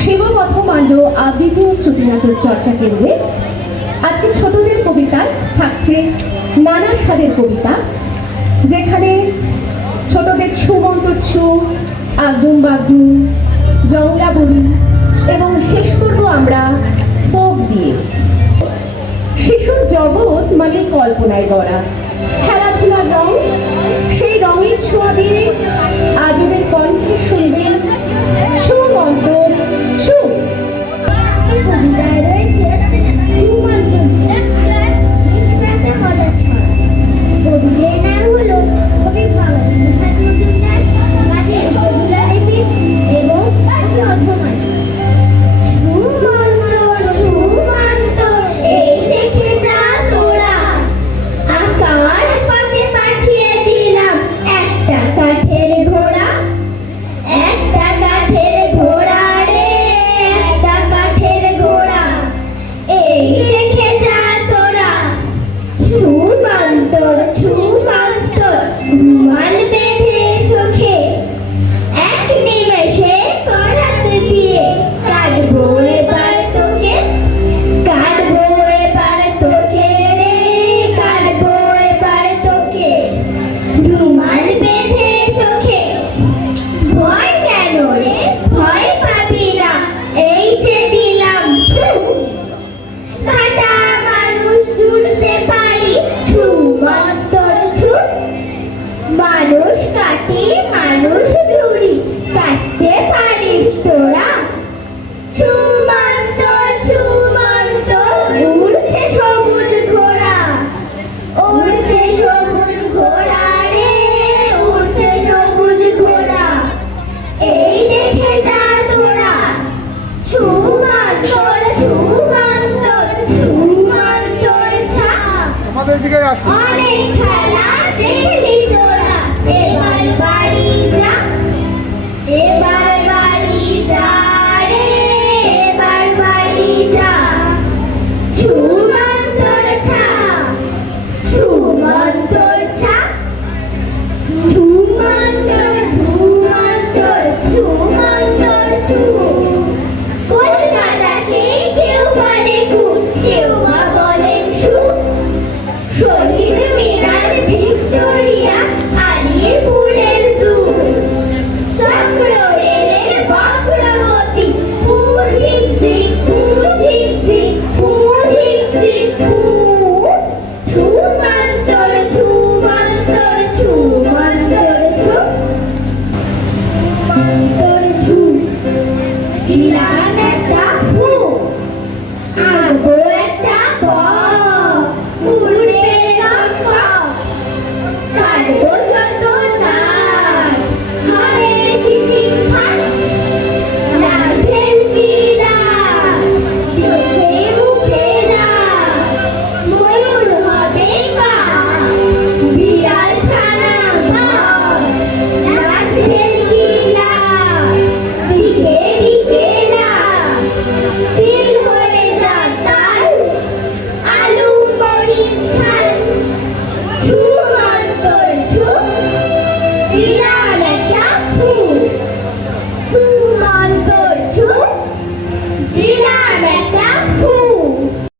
শিবপথমাল্য আবৃত্তি ও শ্রুতিনাটক চর্চা কেন্দ্রে। আজকে ছোটদের কবিতায় থাকছে নানা স্বাদের কবিতা, যেখানে ছোটদের ছুমন্ত ছু, আগুন বাগুন, জংলা বলি এবং শেষ করব আমরা ফোক দিয়ে। শিশুর জগৎ মানে কল্পনায় গড়া। খেলাধুলার রং, সেই রঙের ছোঁয়া দিয়ে আজ ওদের কণ্ঠে শুনবেন মানুষ কাটি মানুষ কাটতে পারিস তোরা। ছু মন্তর উড়ছে সবুজ ঘোড়া। উড়ছে সবুজ ঘোড়া রে উড়ছে সবুজ ঘোড়া। এই দেখে যা তোরা। আসুন অনেক খেলা দেখলি